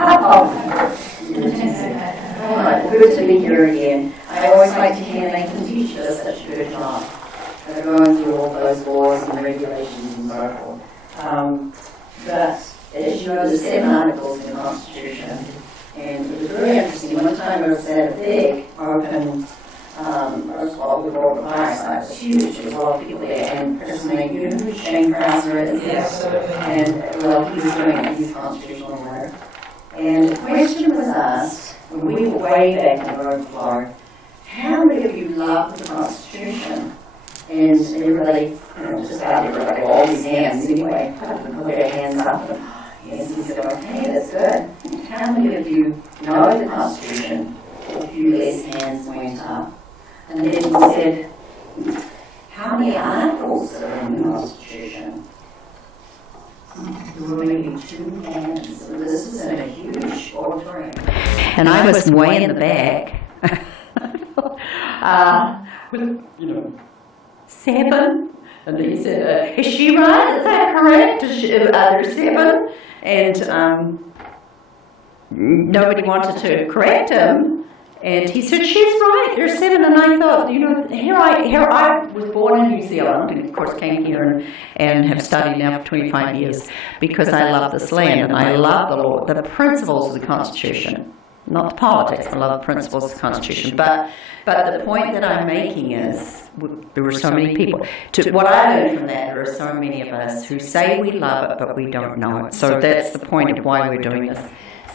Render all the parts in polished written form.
Alright, good to be here again. I always like to hear Nathan teach us such a good job. They're going through all those laws and regulations and so forth. But as you know, there's 7 articles in the Constitution, and it was very interesting. One time I was at a big open, what we call the fireside. It was huge. There was a lot of people there, and personally, you know who Shane Krauser is? Yes. And well, he was doing his constitutional work. And the question was asked, when we were way back in the road floor, how many of you love the Constitution? And everybody, just about everybody, all these hands anyway, put their hands up. And, yes, he said, okay, that's good. How many of you know the Constitution? A few less hands went up. And then he said, how many articles are in the Constitution? There were maybe 2 hands. So this was in a huge auditorium. And I was way in the back. With, 7. And he said, is she right? Is that correct? Are there 7? And nobody wanted to correct him. And he said, she's right, there's 7. And I thought, here I was born in New Zealand, and of course came here and have studied now for 25 years because I love this land and I love the law, the principles of the Constitution. Not the politics, I love the principles of the Constitution. But the point that I'm making is, there were so many people. What I learned from that, there are so many of us who say we love it, but we don't know it. So that's the point of why we're doing this.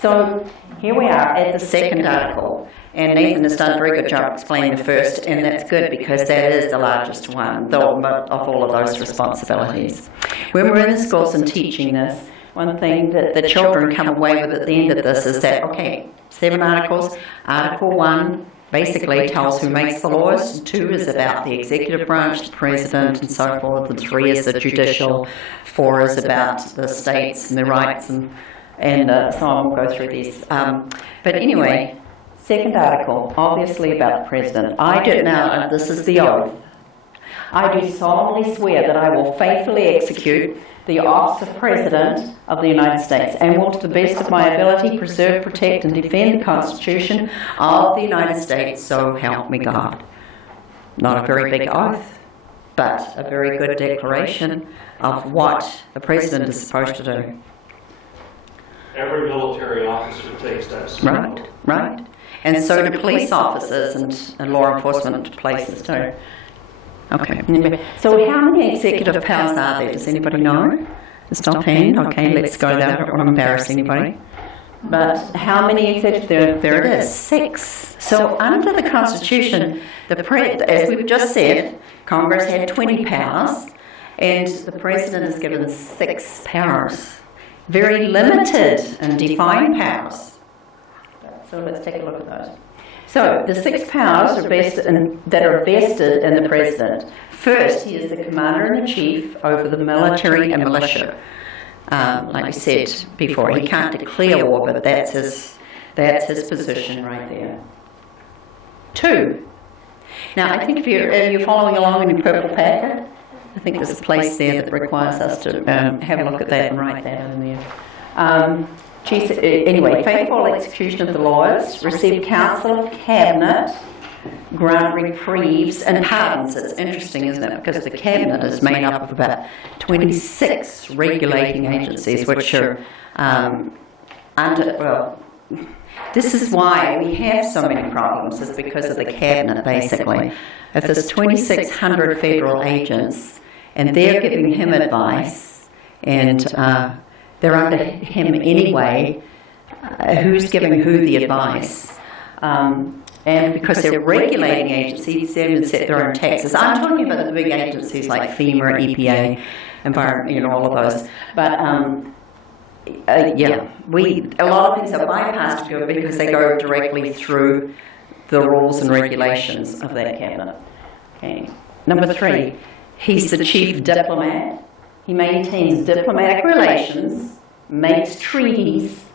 So here we are at the second article. And Nathan has done a very good job explaining the first, and that's good because that is the largest one of all of those responsibilities. When we're in the schools and teaching this, one thing that the children come away with at the end of this is that, okay, 7 articles. Article 1 basically tells who makes the laws. 2 is about the executive branch, the president, and so forth. And 3 is the judicial. 4 is about the states and their rights, and so I won't go through these. But anyway, second article, obviously about the president. I do now, this is the oath. I do solemnly swear that I will faithfully execute the office of President of the United States and will, to the best of my ability, preserve, protect, and defend the Constitution of the United States, so help me God. Not a very big oath, but a very good declaration of what the President is supposed to do. Every military officer takes that step. Right. And so do police officers and law enforcement places too. Okay. So how many executive powers are there? Does anybody know? Just offhand? Okay, let's go there. I don't want to embarrass anybody. But how many executive? There it is, 6. So under the Constitution, as we've just said, Congress had 20 powers, and the President is given 6 powers. Very limited and defined powers. So let's take a look at those. So the 6 powers that are vested in the President. First, he is the Commander-in-Chief over the military and militia. Like I said before, he can't declare war, but that's his position right there. 2. Now, I think if you're following along in your purple packet, I think there's a place there that requires us to have a look at that and write that in there. Anyway, faithful execution of the laws, receive counsel of cabinet, grant reprieves and pardons. It's interesting, isn't it? Because the cabinet is made up of about 26 regulating agencies, which are this is why we have so many problems, is because of the cabinet, basically. If there's 2,600 federal agents, and they're giving him advice, and they're under him anyway, who's giving who the advice? And because they're regulating agencies, they even set their own taxes. I'm talking about the big agencies like FEMA, EPA, environment, all of those. But a lot of things are bypassed because they go directly through the rules and regulations of that cabinet. Okay. Number 3, he's the chief diplomat. He maintains diplomatic relations, makes treaties,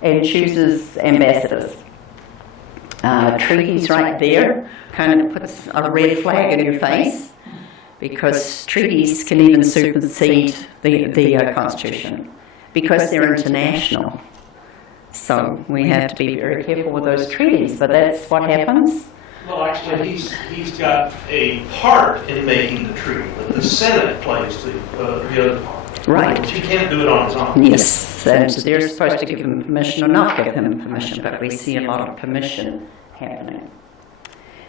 and chooses ambassadors. Treaties right there kind of puts a red flag in your face, because treaties can even supersede the Constitution, because they're international. So we have to be very careful with those treaties, but that's what happens. Well, actually, he's got a part in making the treaty, but the Senate plays the other part. Right. He can't do it on his own. Yes, and they're supposed to give him permission or not give him permission, but we see a lot of permission happening.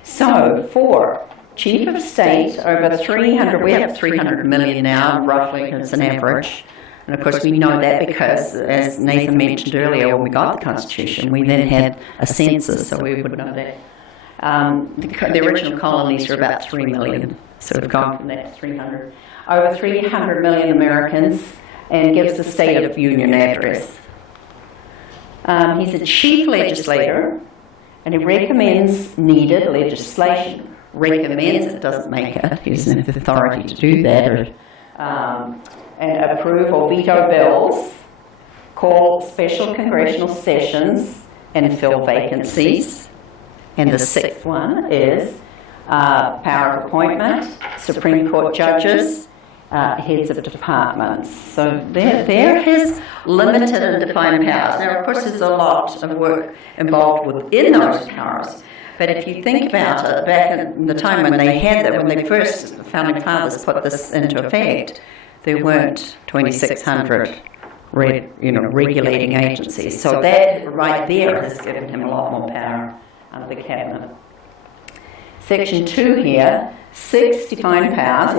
So, for chief of state, over 300, we have 300 million now, roughly, as an average. And of course, we know that because, as Nathan mentioned earlier, when we got the Constitution, we then had a census, so we would know that. The original colonies were about 3 million, so we've gone from that to 300. Over 300 million Americans, and gives the State of Union address. He's a chief legislator, and he recommends needed legislation. Recommends it, doesn't make it. He doesn't have the authority to do that. And approve or veto bills, call special congressional sessions, and fill vacancies. And the sixth one is power of appointment, Supreme Court judges, heads of departments. So they're his limited and defined powers. Now, of course, there's a lot of work involved within those powers. But if you think about it, back in the time when they had that, when they first, the founding fathers put this into effect, there weren't 2,600 regulating agencies. So that right there has given him a lot more power under the cabinet. Section 2 here, 6 defined powers.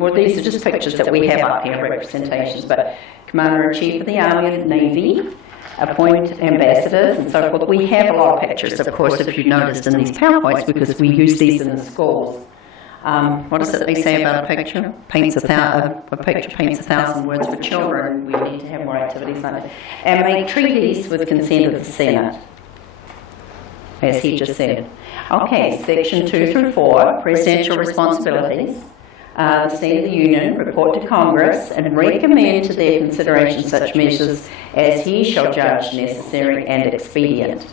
Well, these are just pictures that we have up here, representations, but Commander-in-Chief of the Army and Navy, appoint ambassadors and so forth. We have a lot of pictures, of course, if you've noticed in these PowerPoints, because we use these in the schools. What does it they say about a picture? A picture paints 1,000 words for children. We need to have more activities like that. And make treaties with consent of the Senate, as he just said. Okay, section 2 through 4, presidential responsibilities. The State of the Union report to Congress and recommend to their consideration such measures as he shall judge necessary and expedient.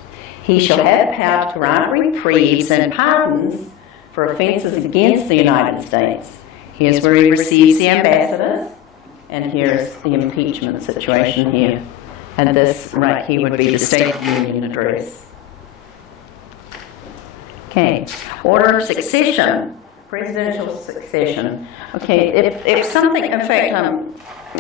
He shall have power to grant reprieves and pardons for offences against the United States. Here's where he receives the ambassadors, and here's the impeachment situation here. And this right here would be the State of the Union address. Okay, order of succession, presidential succession. Okay, if something, in fact,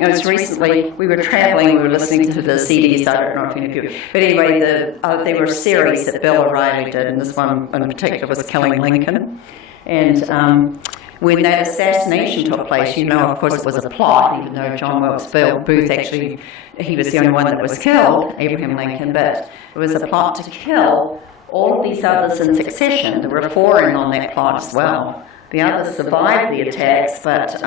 it was recently, we were traveling, we were listening to the CDs, I don't know if any of you, but anyway, there were a series that Bill O'Reilly did, and this one in particular was Killing Lincoln. And when that assassination took place, you know, of course it was a plot, even though John Wilkes Booth actually, he was the only one that was killed, Abraham Lincoln, but it was a plot to kill all of these others in succession. There were 4 in on that plot as well. The others survived the attacks, but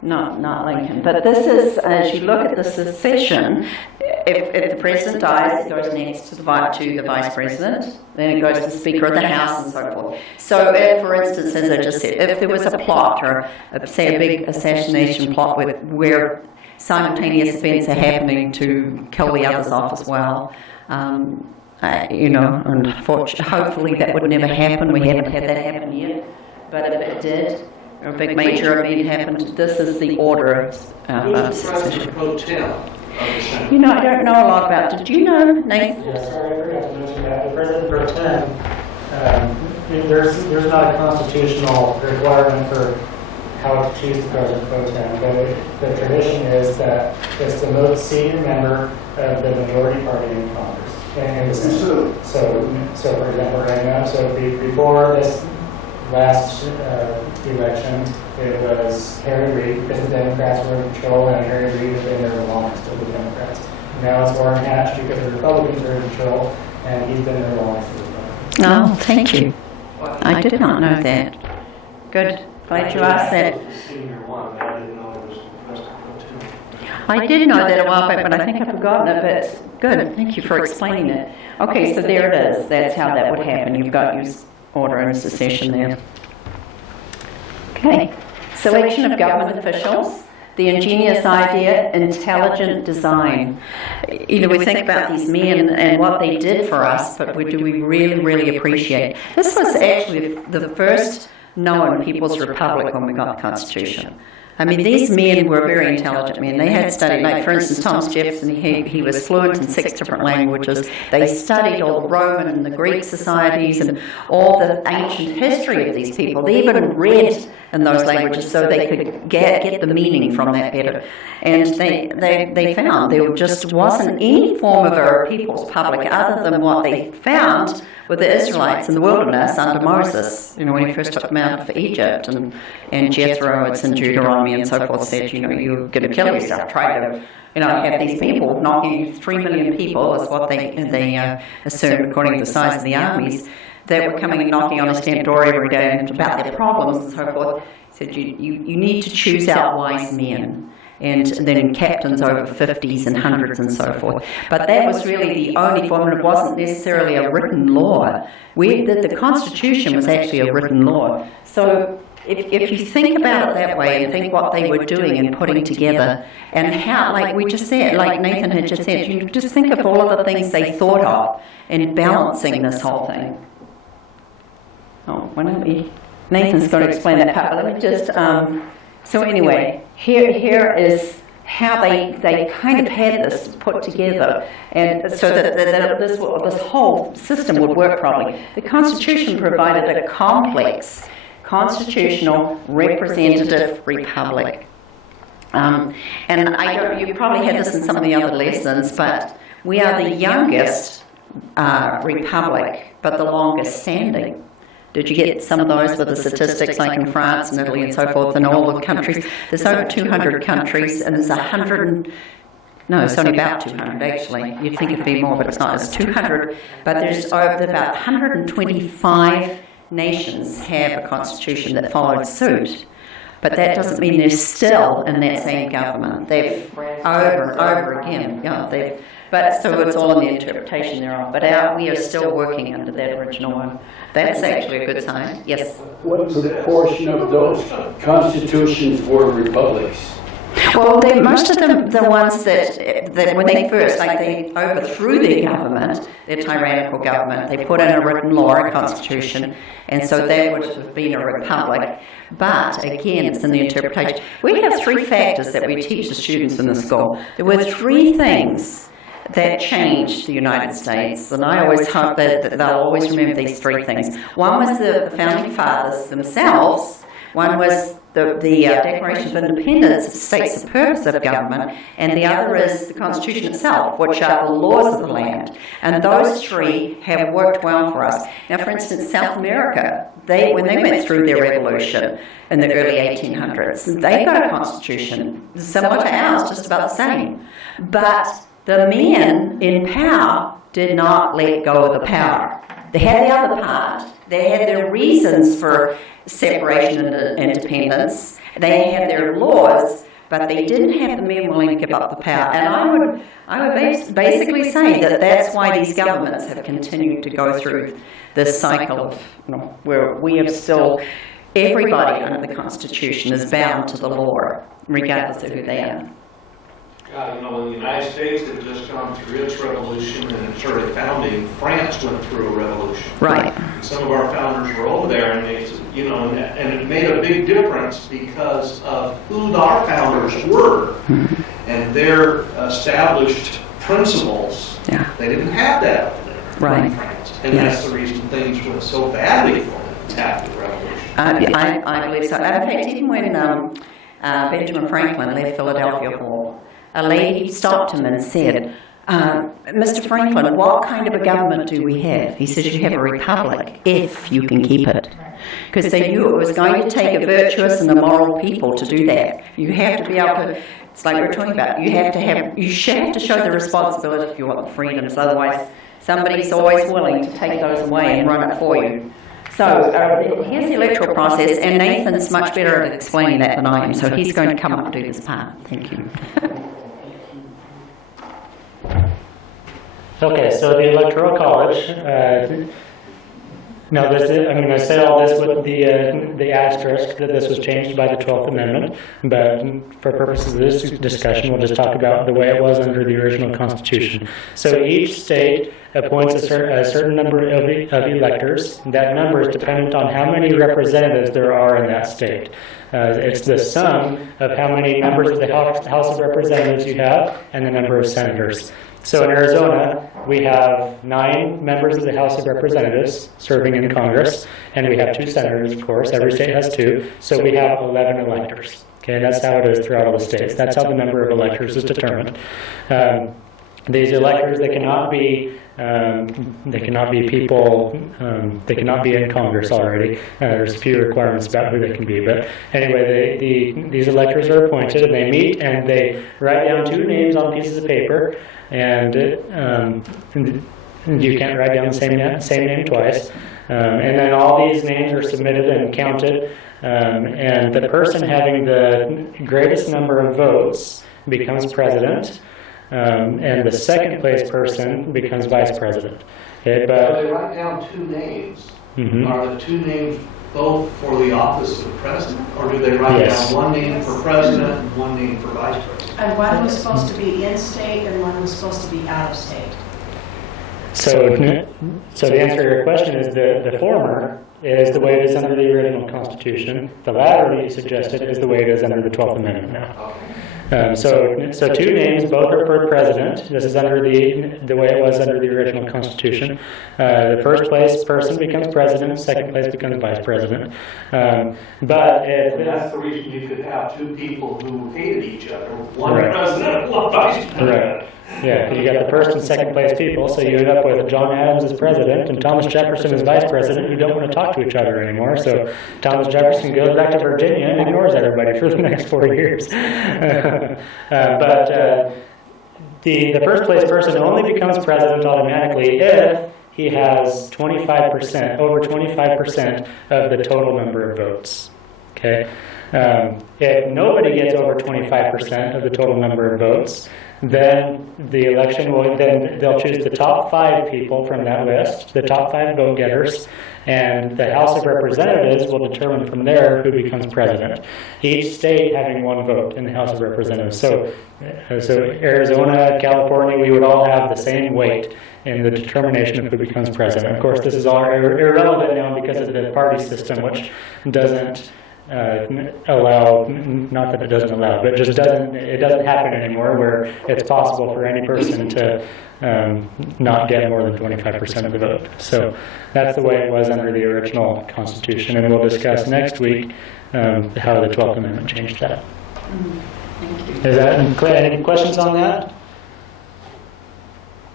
not Lincoln. But this is, as you look at the succession, if the president dies, it goes next to the vice president, then it goes to the Speaker of the House and so forth. So if, for instance, as I just said, if there was a plot or, say, a big assassination plot where simultaneous events are happening to kill the others off as well, and hopefully that would never happen. We haven't had that happen yet. But if it did, or a big major event happened, this is the order of succession. You know, I don't know a lot about it. Did you know, Nathan? Yeah, sorry, I forgot to mention that. The President Pro Tem, there's not a constitutional requirement for how to choose the President Pro Tem, but the tradition is that it's the most senior member of the majority party in Congress. And so for example, right now, before this last election, it was Harry Reid, because the Democrats were in control, and Harry Reid has been there the longest of the Democrats. Now it's Orrin Hatch, because the Republicans are in control, and he's been there the longest of the Republicans. Oh, thank you. I did not know that. Good. Glad you asked that. I did know that a while back, but I think I've forgotten it, but good. Thank you for explaining it. Okay, so there it is. That's how that would happen. You've got your order and succession there. Okay. Selection of government officials. The ingenious idea, intelligent design. You know, we think about these men and what they did for us, but do we really, really appreciate? This was actually the first known People's Republic when we got the Constitution. I mean, these men were very intelligent men. They had studied, like for instance, Thomas Jefferson, he was fluent in 6 different languages. They studied all the Roman and the Greek societies and all the ancient history of these people. They even read in those languages so they could get the meaning from that better. And they found there just wasn't any form of a people's public other than what they found with the Israelites in the wilderness under Moses, when he first took them out of Egypt, and Jethro, it's in Deuteronomy and so forth, said, you're going to kill yourself, try to, have these people knocking 3 million people is what they assumed according to the size of the armies, that were coming and knocking on his tent door every day and about their problems and so forth. He said, you need to choose out wise men. And then captains over 50s and 100s and so forth. But that was really the only form, and it wasn't necessarily a written law. The Constitution was actually a written law. So if you think about it that way and think what they were doing and putting together, and how, like we just said, like Nathan had just said, you just think of all of the things they thought of in balancing this whole thing. Oh, why don't we? Nathan's got to explain that part, but let me just... So anyway, here is how they kind of had this put together, and so that this whole system would work properly. The Constitution provided a complex constitutional representative republic. And you probably had this in some of the other lessons, but we are the youngest republic, but the longest standing. Did you get some of those with the statistics, like in France and Italy and so forth, and all the countries? There's over 200 countries, and there's 100. No, it's only about 200 actually. You'd think it'd be more, but it's not. It's 200. But there's over about 125 nations have a constitution that followed suit. But that doesn't mean they're still in that same government. They've over and over again. But so it's all in the interpretation thereof. But we are still working under that original one. That's actually a good sign. Yes. What proportion of those constitutions were republics? Well, most of them, the ones that when they first, like they overthrew their government, their tyrannical government, they put in a written law, a constitution, and so that would have been a republic. But again, it's in the interpretation. We have 3 factors that we teach the students in the school. There were 3 things that changed the United States, and I always hope that they'll always remember these 3 things. One was the founding fathers themselves. One was the Declaration of Independence that states the purpose of government, and the other is the Constitution itself, which are the laws of the land. And those 3 have worked well for us. Now, for instance, South America, when they went through their revolution in the early 1800s, they got a constitution similar to ours, just about the same. But the men in power did not let go of the power. They had the other part. They had their reasons for separation and independence. They had their laws, but they didn't have the men willing to give up the power. And I would basically say that that's why these governments have continued to go through this cycle of, where we have still, everybody under the Constitution is bound to the law, regardless of who they are. God, in the United States, they've just gone through its revolution and its early founding. France went through a revolution. Right. And some of our founders were over there, and and it made a big difference because of who our founders were and their established principles. Yeah. They didn't have that over there in France, and that's the reason things went so badly for them after the revolution. I believe so. In fact, even when Benjamin Franklin left Philadelphia Hall, a lady stopped him and said, Mr. Franklin, what kind of a government do we have? He said, you have a republic, if you can keep it. Because they knew it was going to take a virtuous and a moral people to do that. You have to be able to, it's like we're talking about, you have to show the responsibility if you want the freedoms, otherwise somebody's always willing to take those away and run it for you. So here's the electoral process, and Nathan's much better at explaining that than I am, so he's going to come up and do this part. Thank you. Okay, so the Electoral College, Now, I'm going to say all this with the asterisk that this was changed by the 12th Amendment, but for purposes of this discussion, we'll just talk about the way it was under the original Constitution. So each state appoints a certain number of electors. That number is dependent on how many representatives there are in that state. It's the sum of how many members of the House of Representatives you have and the number of senators. So in Arizona, we have 9 members of the House of Representatives serving in Congress, and we have 2 senators, of course. Every state has 2, so we have 11 electors. Okay, and that's how it is throughout all the states. That's how the number of electors is determined. These electors, they cannot be people, they cannot be in Congress already. There's a few requirements about who they can be. But anyway, these electors are appointed, and they meet, and they write down 2 names on pieces of paper, and you can't write down the same name twice. And then all these names are submitted and counted, and the person having the greatest number of votes becomes president. And the second place person becomes vice president. Okay, but So they write down 2 names. Mhm. Are the 2 names both for the office of president? Or do they write Yes. down 1 name for president and 1 name for vice president? And one was supposed to be in-state and one was supposed to be out-of-state. so the answer to your question is the former is the way it is under the original Constitution. The latter that you suggested is the way it is under the 12th Amendment now. So 2 names, both are for president. This is under the way it was under the original Constitution. The first place person becomes president, second place becomes vice president. But And if that's the reason you could have 2 people who hated each other, 1 Right. president, 1 vice president. Right. Yeah, you got the first and second place people, so you end up with John Adams as president and Thomas Jefferson as vice president, who don't want to talk to each other anymore. So Thomas Jefferson goes back to Virginia and ignores everybody for the next 4 years. The first place person only becomes president automatically if he has 25%, over 25% of the total number of votes. Okay. If nobody gets over 25% of the total number of votes, then the election will, then they'll choose the top 5 people from that list, the top 5 vote getters, and the House of Representatives will determine from there who becomes president. Each state having 1 vote in the House of Representatives. So Arizona, California, we would all have the same weight in the determination of who becomes president. Of course, this is all irrelevant now because of the party system, which doesn't allow, not that it doesn't allow, but just it doesn't happen anymore where it's possible for any person to not get more than 25% of the vote. So that's the way it was under the original Constitution, and we'll discuss next week how the 12th Amendment changed that. Thank you. Is that clear? Any questions on that?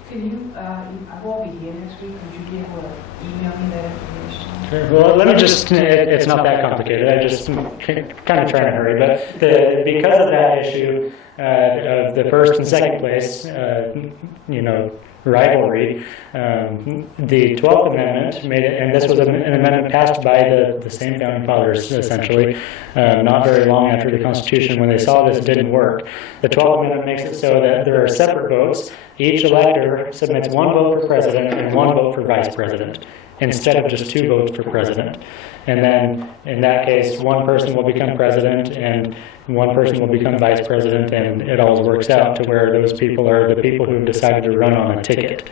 Can you, I won't be here next week, would you be able to email me that information? Sure. Well, let me just, it's not that complicated. I just kind of trying to hurry, but because of that issue of the first and second place, rivalry, the 12th Amendment made it, and this was an amendment passed by the same founding fathers, essentially, not very long after the Constitution. When they saw this didn't work, the 12th Amendment makes it so that there are separate votes. Each elector submits 1 vote for president and 1 vote for vice president, instead of just 2 votes for president. And then, in that case, 1 person will become president and 1 person will become vice president, and it always works out to where those people are the people who've decided to run on a ticket,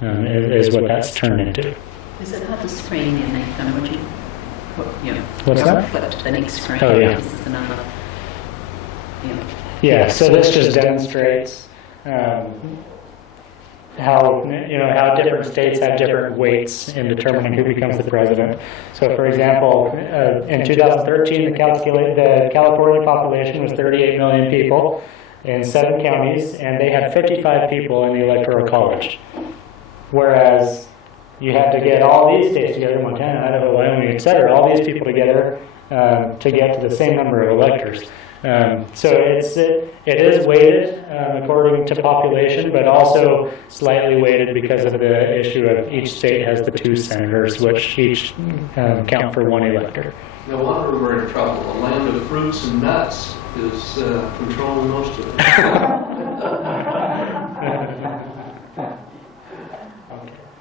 is what that's turned into. Is it not the screen in Nathan? Would you, What's that? flip to the next screen? Oh, yeah. This is another. Yeah, so this just demonstrates how different states have different weights in determining who becomes the president. So, for example, in 2013, the California population was 38 million people in 7 counties, and they had 55 people in the Electoral College. Whereas you had to get all these states together, Montana, Idaho, Wyoming, etc., all these people together to get to the same number of electors. So it is weighted according to population, but also slightly weighted because of the issue of each state has the 2 senators, which each count for 1 elector. No wonder we're in trouble. The land of fruits and nuts is controlling most of it.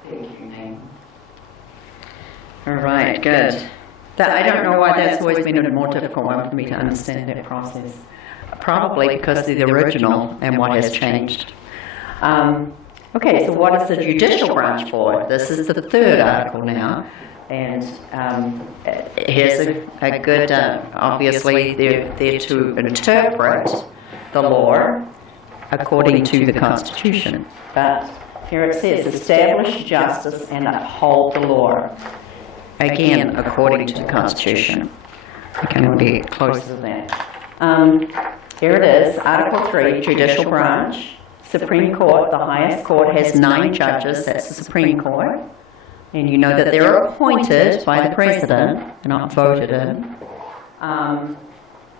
Thank you, Nathan. 1 good. I don't know why that's always been a more difficult one for me to understand that process. Probably because of the original and what has changed. Okay, so what is the judicial branch for? This is the third article now. And here's a good, obviously, they're there to interpret the law according to the Constitution. But here it says, establish justice and uphold the law. Again, according to the Constitution. I can really get close to that. Here it is, Article 3, Judicial Branch. Supreme Court, the highest court, has 9 judges, that's the Supreme Court. And you know that they're appointed by the President, they're not voted in.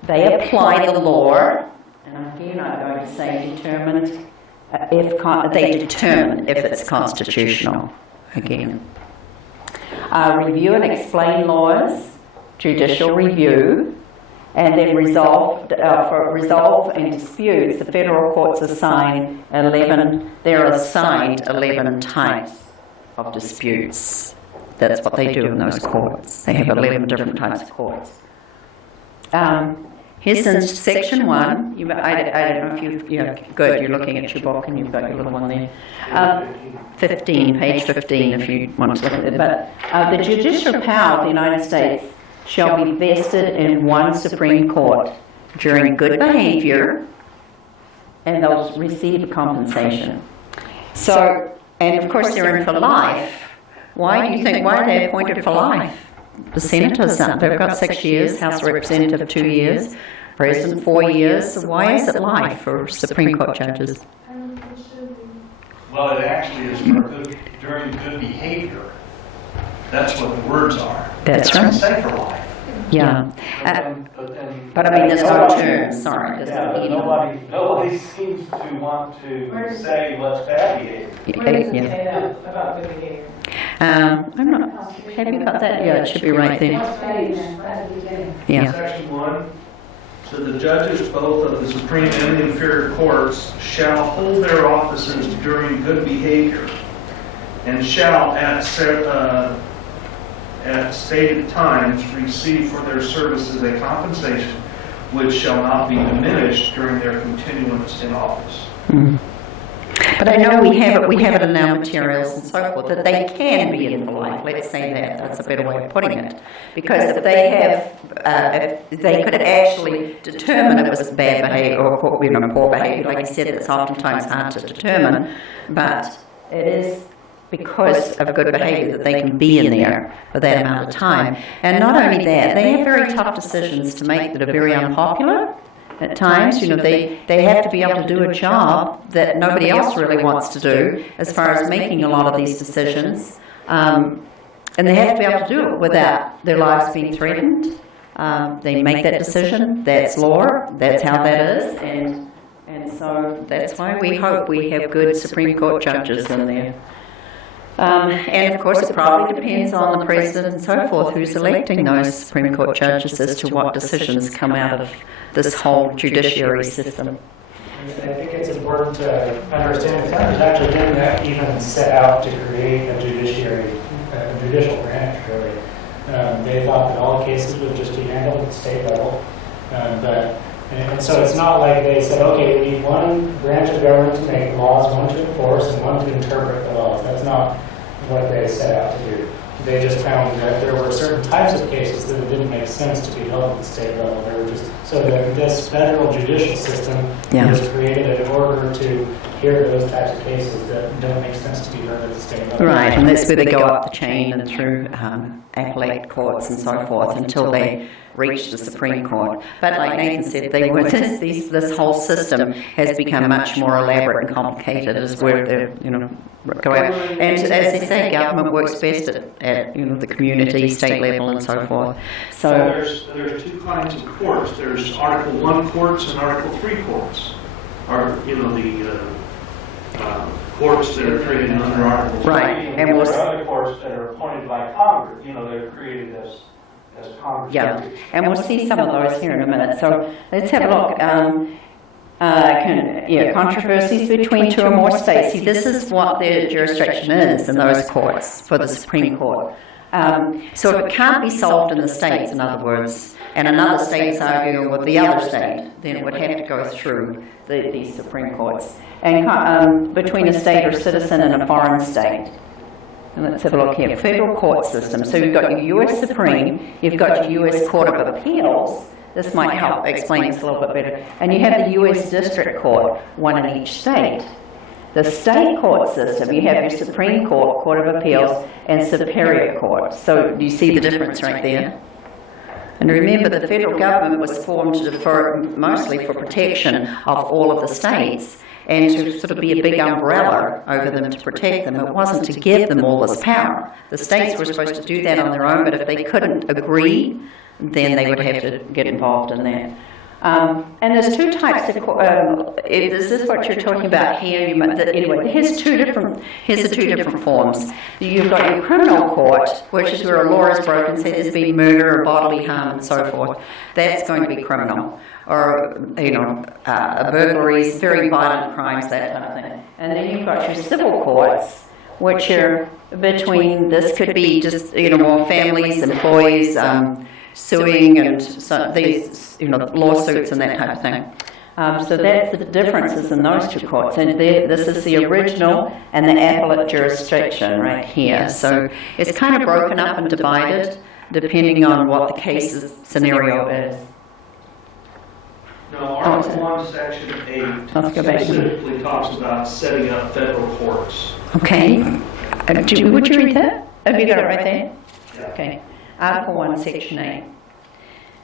They apply the law, and again I'm going to say determined, they determine if it's constitutional, again. Review and explain laws, judicial review, and then resolve and disputes. The federal courts assign 11, they're assigned 11 types of disputes. That's what they do in those courts. They have 11 different types of courts. Here's in section 1. I don't know if good, you're looking at your book and you've got your little one there. 15, page 15 if you want to look at it. But the judicial power of the United States shall be vested in one Supreme Court during good behavior, and they'll receive compensation. So, and of course they're in for life. Why do you think, why are they appointed for life? The senators, they've got 6 years, House Representative 2 years, President 4 years. So why is it life for Supreme Court judges? Well, it actually is during good behavior. That's what the words are. That's right. Say for life. Yeah. But I mean, there's no term, sorry. Nobody seems to want to say what's bad behavior. Where does it say that about good behavior? I'm not happy about that. Yeah, it should be right there. Yeah. Section 1, so the judges both of the Supreme and the inferior courts shall hold their offices during good behavior and shall at stated times receive for their services a compensation which shall not be diminished during their continuance in office. Mm. But I know we have it in our materials and so forth, that they can be in for life. Let's say that. That's a better way of putting it. Because if they have, if they could actually determine it was bad behavior or poor behavior, like you said, it's oftentimes hard to determine, but it is because of good behavior that they can be in there for that amount of time. And not only that, they have very tough decisions to make that are very unpopular. At times, they have to be able to do a job that nobody else really wants to do as far as making a lot of these decisions. And they have to be able to do it without their lives being threatened. They make that decision. That's law. That's how that is. And so that's why we hope we have good Supreme Court judges in there. And of course it probably depends on the president and so forth who's electing those Supreme Court judges as to what decisions come out of this whole judiciary system. I think it's important to understand the founders actually didn't even set out to create a judicial branch, really. They thought that all cases would just be handled at the state level. And so it's not like they said, okay, we need one branch of government to make laws, one to enforce, and one to interpret the laws. That's not what they set out to do. They just found that there were certain types of cases that it didn't make sense to be held at the state level. They were just, so that this federal judicial system was created in order to hear those types of cases that don't make sense to be heard at the state level. Right, and that's where they go up the chain and through appellate courts and so forth until they reach the Supreme Court. But like Nathan said, this whole system has become much more elaborate and complicated as where they go out. And as they say, government works best at the community, state level, and so forth. So there's two kinds of courts. There's Article I courts and Article III courts. The courts that are created under Article III. Right, and there are other courts that are appointed by Congress. They're created as Congress. Yeah, and we'll see some of those here in a minute. So let's have a look. Controversies between two or more states. See, this is what their jurisdiction is in those courts for the Supreme Court. So if it can't be solved in the states, in other words, and another state's arguing with the other state, then it would have to go through these Supreme Courts. And between a state or citizen and a foreign state. And let's have a look here. Federal court system. So you've got your US Supreme, you've got your US Court of Appeals. This might help explain this a little bit better. And you have the US District Court, one in each state. The state court system, you have your Supreme Court, Court of Appeals, and Superior Court. So do you see the difference right there? And remember, the federal government was formed mostly for protection of all of the states and to sort of be a big umbrella over them to protect them. It wasn't to give them all this power. The states were supposed to do that on their own, but if they couldn't agree, then they would have to get involved in that. And there's two types of, is this what you're talking about here? Anyway, here's the two different forms. You've got your criminal court, which is where a law is broken, say there's been murder or bodily harm and so forth. That's going to be criminal. Or, burglaries, very violent crimes, that kind of thing. And then you've got your civil courts, which are between, this could be just, more families, employees, suing and so these, lawsuits and that type of thing. So that's the differences in those two courts. And this is the original and the appellate jurisdiction right here. So it's kind of broken up and divided depending on what the case scenario is. No, Article 1, Section 8 Let's go back. specifically talks about setting up federal courts. Okay. Would you read that? Have you got it right there? Yeah. Okay. Article 1, Section 8.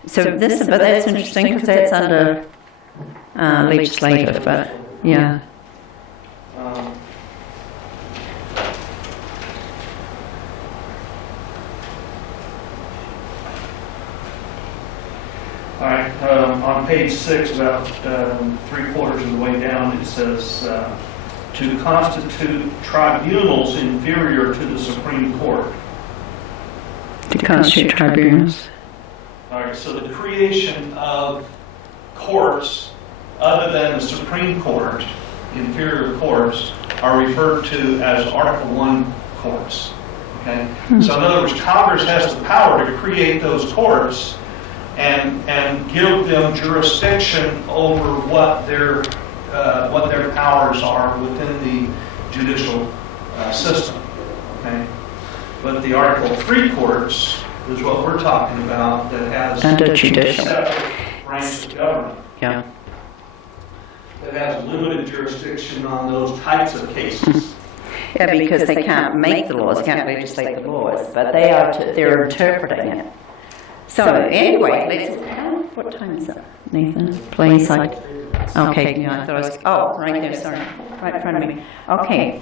So but that's interesting because that's under legislative, but yeah. All right, on page 6, about 3/4 of the way down, it says to constitute tribunals inferior to the Supreme Court. To constitute tribunals. All right, so the creation of courts other than the Supreme Court, inferior courts, are referred to as Article 1 courts. Okay? So in other words, Congress has the power to create those courts and give them jurisdiction over what their powers are within the judicial system. Okay? But the Article 3 courts is what we're talking about, that has Under judicial. separate branch of government Yeah. that has limited jurisdiction on those types of cases. Yeah, because they can't make the laws, can't legislate the laws, but they're interpreting it. So anyway, what time is it, Nathan? Please, okay, yeah, I thought I was, right there, sorry, right in front of me. Okay,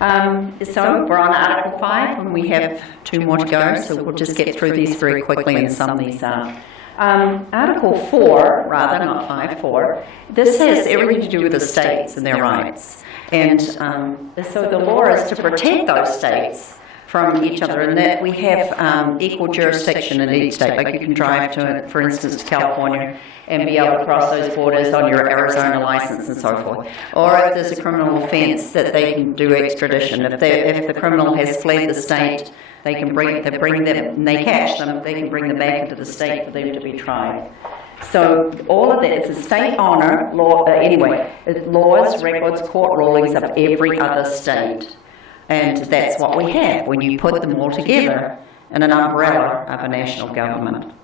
so we're on Article 5 and we have 2 more to go, so we'll just get through these very quickly and sum these up. Article 4, rather, not 5, 4, this has everything to do with the states and their rights. And so the law is to protect those states from each other, and that we have equal jurisdiction in each state. Like you can drive to, for instance, to California and be able to cross those borders on your Arizona license and so forth. Or if there's a criminal offense, that they can do extradition. If the criminal has fled the state, they can bring them, and they catch them, they can bring them back into the state for them to be tried. So all of that, it's a state honor law, laws, records, court rulings of every other state. And that's what we have when you put them all together in an umbrella of a national government.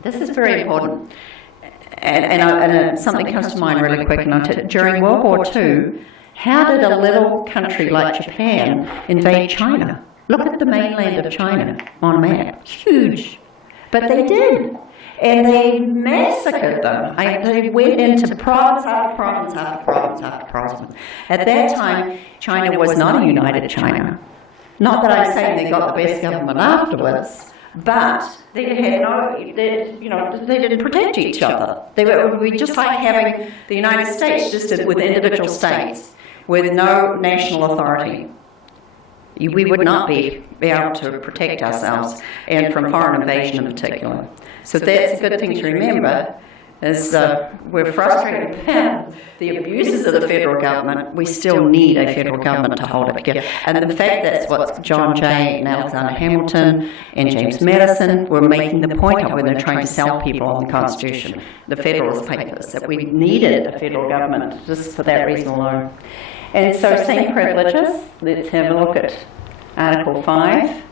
This is very important. And something comes to mind really quick. During World War II, how did a little country like Japan invade China? Look at the mainland of China on a map. Huge. But they did. And they massacred them. They went into province after province after province after province. At that time, China was not a united China. Not that I'm saying they got the best government afterwards, but they had they didn't protect each other. It would be just like having the United States just with individual states with no national authority. We would not be able to protect ourselves, and from foreign invasion in particular. So that's a good thing to remember, is we're frustrated about the abuses of the federal government. We still need a federal government to hold it together. And the fact that's what John Jay and Alexander Hamilton and James Madison were making the point of when they're trying to sell people on the Constitution, the Federalist Papers, that we needed a federal government just for that reason alone. And so same privileges, let's have a look at Article 5.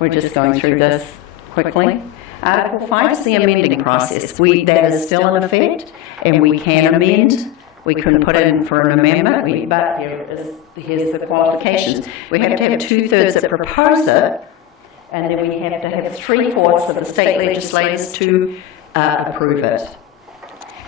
We're just going through this quickly. Article 5 is the amending process. That is still in effect, and we can amend. We couldn't put in for an amendment, but here's the qualifications. We have to have 2/3 that propose it, and then we have to have 3/4 of the state legislators to approve it.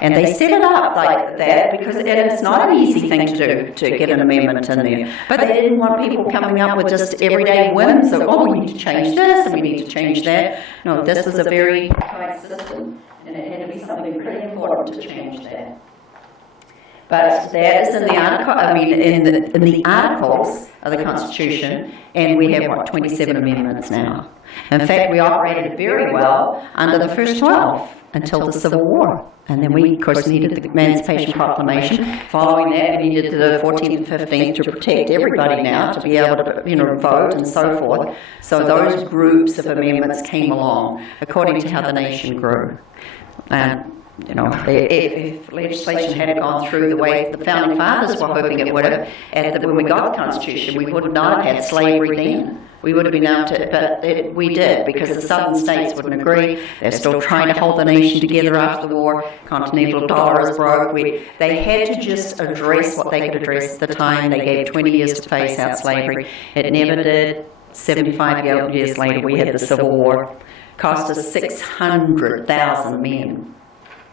And they set it up like that because it's not an easy thing to do, to get an amendment in there. But they didn't want people coming up with just everyday whims of, oh, we need to change this and we need to change that. No, this was a very tight system, and it had to be something pretty important to change that. But that is in the article, in the articles of the Constitution, and we have, 27 amendments now. In fact, we operated very well under the first 12 until the Civil War. And then we, of course, needed the Emancipation Proclamation. Following that, we needed the 14th and 15th to protect everybody now, to be able to, vote and so forth. So those groups of amendments came along according to how the nation grew. If legislation had gone through the way the Founding Fathers were hoping it would have, when we got the Constitution, we would not have had slavery then. We would have been able to, but we did, because the southern states wouldn't agree. They're still trying to hold the nation together after the war. Continental dollar is broke. They had to just address what they could address at the time. They gave 20 years to phase out slavery. It never did. 75 years later, we had the Civil War. Cost us 600,000 men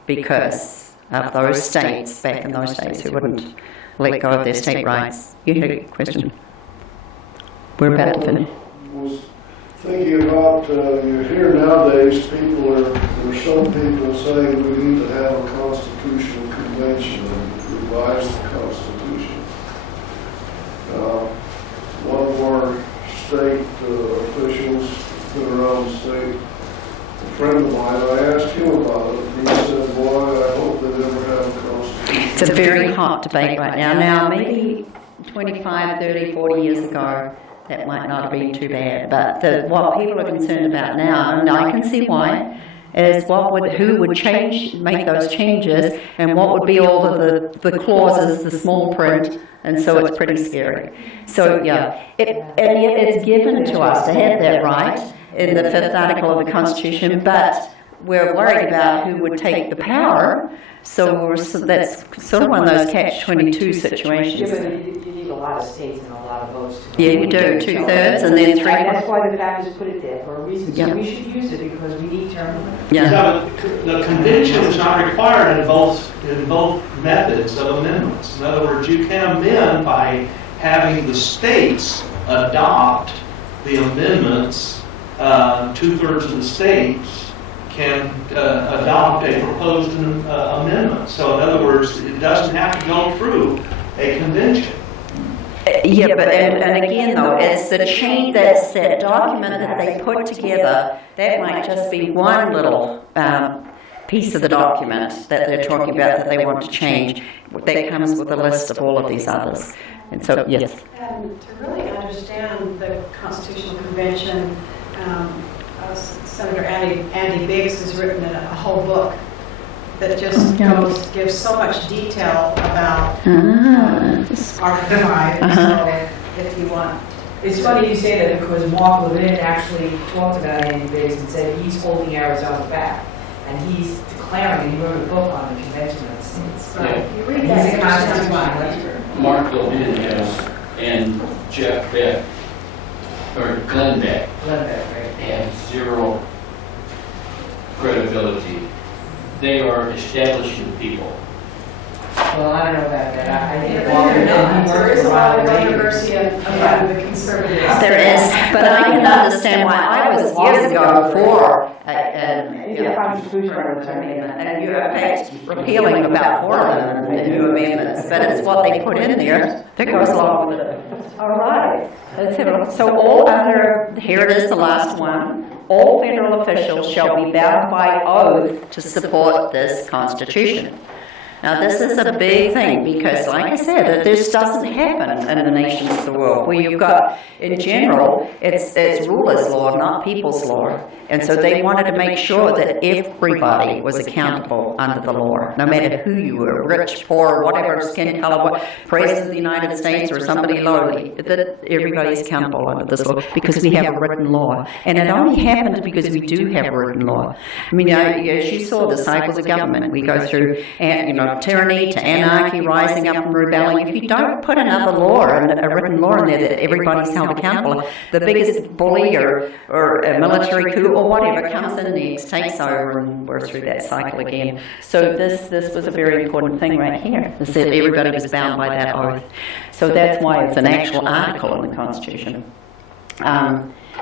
because of those states, back in those days, who wouldn't let go of their state rights. You had a question? We're about to finish. I was thinking about, you hear nowadays, some people say we need to have a constitutional convention and revise the Constitution. One of our state officials, been around the state, a friend of mine, I asked him about it, and he said, boy, I hope they never have a constitution. It's a very hot debate right now. Now, maybe 25, 30, 40 years ago, that might not have been too bad. But what people are concerned about now, and I can see why, is who would make those changes, and what would be all of the clauses, the small print, and so it's pretty scary. So yeah, and yet it's given to us to have that right in the 5th article of the Constitution, but we're worried about who would take the power. So that's sort of one of those catch-22 situations. You need a lot of states and a lot of votes. Yeah, you do, 2/3 and then 3/4. That's why the founders put it there, for a reason. Yeah. So we should use it because we need term limits. Yeah. Now, the convention is not required in both methods of amendments. In other words, you can amend by having the states adopt the amendments. 2/3 of the states can adopt a proposed amendment. So in other words, it doesn't have to go through a convention. Yeah, but and again though, it's the change, that's that document that they put together. That might just be one little piece of the document that they're talking about that they want to change. That comes with a list of all of these others. And so, yes. And to really understand the Constitutional Convention, Senator Andy Biggs has written a whole book that just gives so much detail about Article 5. So if you want. It's funny you say that because Mark Levin actually talked about Andy Biggs and said he's holding Arizona back. And he's declaring, and he wrote a book on the Convention of the States. Right. You read He's that, a you constitutional understand lecturer. Mark Levin and Jeff Beck, or Glenn Beck, have zero credibility. They are establishment people. Well, I don't know about that. I think Believe Walker it or not, did. He there worked is for a lot of Ronald Reagan. controversy among the conservatives. There is, but I can understand why. I was years ago for a constitutional amendment, and you have faced repealing about 4 of them in the new amendments, but it's what they put in there that goes along with it. All right. So all other, here it is, the last one. All federal officials shall be bound by oath to support this Constitution. Now, this is a big thing because, like I said, this doesn't happen in the nations of the world where you've got, in general, it's rulers' law, not people's law. And so they wanted to make sure that everybody was accountable under the law, no matter who you were, rich, poor, whatever skin color, president of the United States or somebody lowly, that everybody's accountable under this law because we have a written law. And it only happened because we do have a written law. I mean, as you saw, the cycles of government, we go through, tyranny to anarchy, rising up and rebelling. If you don't put another law, a written law in there that everybody's held accountable, the biggest bully or a military coup or whatever comes in next, takes over, and we're through that cycle again. So this was a very important thing right here. It said everybody was bound by that oath. So that's why it's an actual article in the Constitution.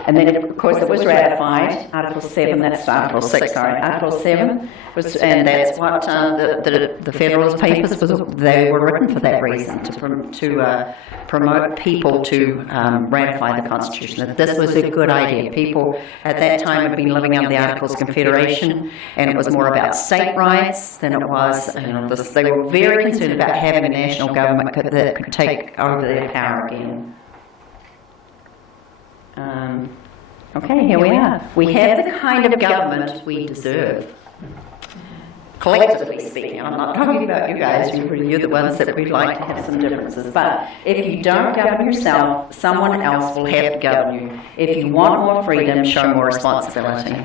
And then, of course, it was ratified, Article 7, that's Article 6, sorry. Article 7 was, and that's what the Federalist Papers, they were written for that reason, to promote people to ratify the Constitution. That this was a good idea. People at that time had been living under the Articles of Confederation, and it was more about state rights than it was, they were very concerned about having a national government that could take over their power again. Okay, here we are. We have the kind of government we deserve. Collectively speaking, I'm not talking about you guys, you're the ones that we'd like to have some differences. But if you don't govern yourself, someone else will have to govern you. If you want more freedom, show more responsibility.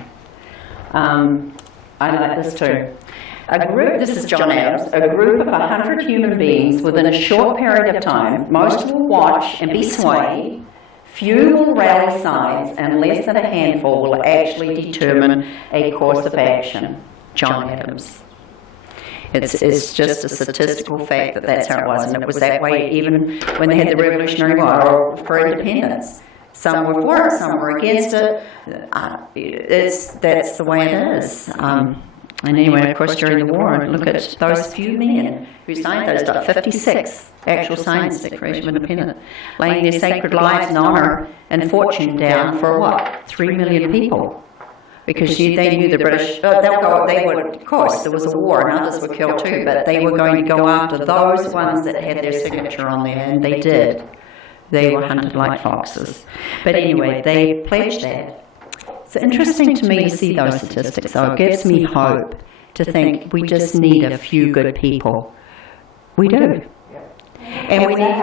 I like this too. This is John Adams, a group of 100 human beings within a short period of time, most will watch and be swayed. Few will rally sides, and less than a handful will actually determine a course of action. John Adams. It's just a statistical fact that that's how it was, and it was that way even when they had the Revolutionary War or for independence. Some were for it, some were against it. That's the way it is. And anyway, of course, during the war, look at those few men who signed those stuff, 56 actual signs the Declaration of Independence, laying their sacred lives and honor and fortune down for what? 3 million people. Because they knew the British, they would, of course, there was a war and others were killed too, but they were going to go after those ones that had their signature on there, and they did. They were hunted like foxes. But anyway, they pledged that. It's interesting to me to see those statistics, though. It gives me hope to think we just need a few good people. We do. And we need,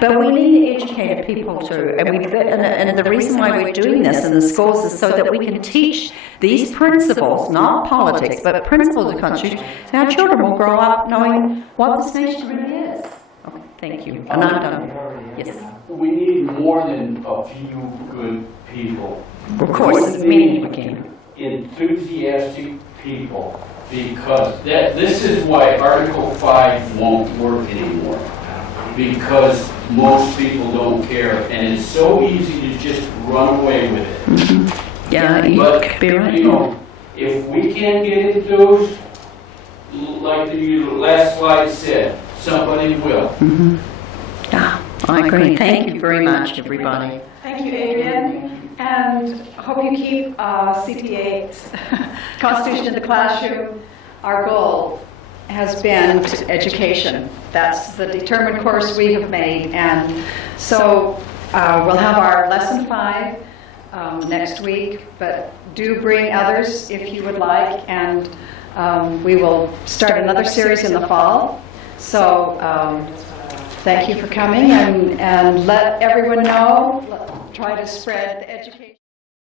but we need educated people too. And the reason why we're doing this in the schools is so that we can teach these principles, not politics, but principles of the Constitution, so our children will grow up knowing what this nation really is. Okay, thank you. And I'm done. Yes. We need more than a few good people. Of course, as many as we can. Enthusiastic people. Because this is why Article 5 won't work anymore. Because most people don't care, and it's so easy to just run away with it. Mm-hmm. Yeah, but be right. If we can't get into those, like the last slide said, somebody will. Mm-hmm. Yeah, I agree. Thank you very much, everybody. Thank you, Adrian. And hope you keep CPA's Constitution in the classroom. Our goal has been education. That's the determined course we have made. And so we'll have our lesson 5 next week, but do bring others if you would like. And we will start another series in the fall. So thank you for coming, and let everyone know, try to spread the education.